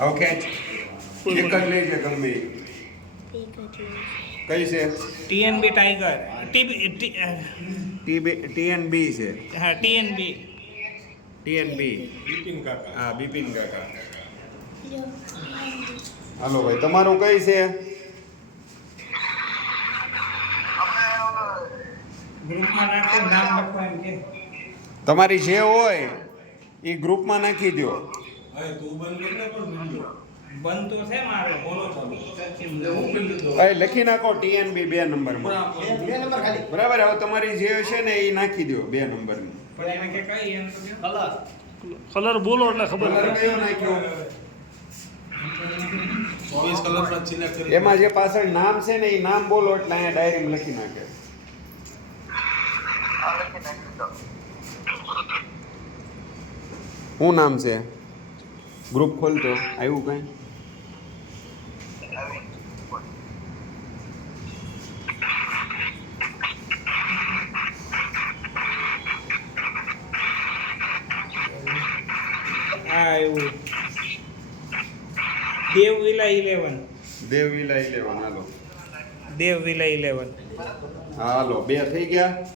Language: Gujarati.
ઓકે એક જ લેજે ગમે એ. કઈ છે? ટીએનબી ટાઈગર ટીએનબી છે. હા ટીએનબી. ટીએનબી. બિપિન કાકા. હા બિપિન કાકા. હાલો ભાઈ તમારું કઈ છે? ગ્રુપમાં નાખીને નામ લખવા એમ કે તમારી જે હોય એ ગ્રુપમાં નાખી દો. હવે તું બંધ કરીને પણ વિડિયો બંધ તો છે મારો. બોલો ચાલુ. સચિન હું કરી દીધો. એ લખી નાખો ટીએનબી 2 નંબરમાં. બરાબર હવે તમારી જે છે ને એ નાખી દો 2 નંબરની. પણ એને કે કઈ એમ તો કહો. કલર બોલો એટલે ખબર કલર પડે. કયો નાખ્યો? 24 કલરના સિલેક્ટ કરી. એમાં જે પાછળ નામ છે ને એ નામ બોલો એટલે અહીંયા ડાયરીમાં લખી નાખે. શું નામ છે? ગ્રુપ ખોલતો આવ્યું કઈ? હા એવું દેવ વિલા 11. દેવ વિલા 11 હાલો. દેવ વિલા 11. હા હાલો 2 થઈ ગયા.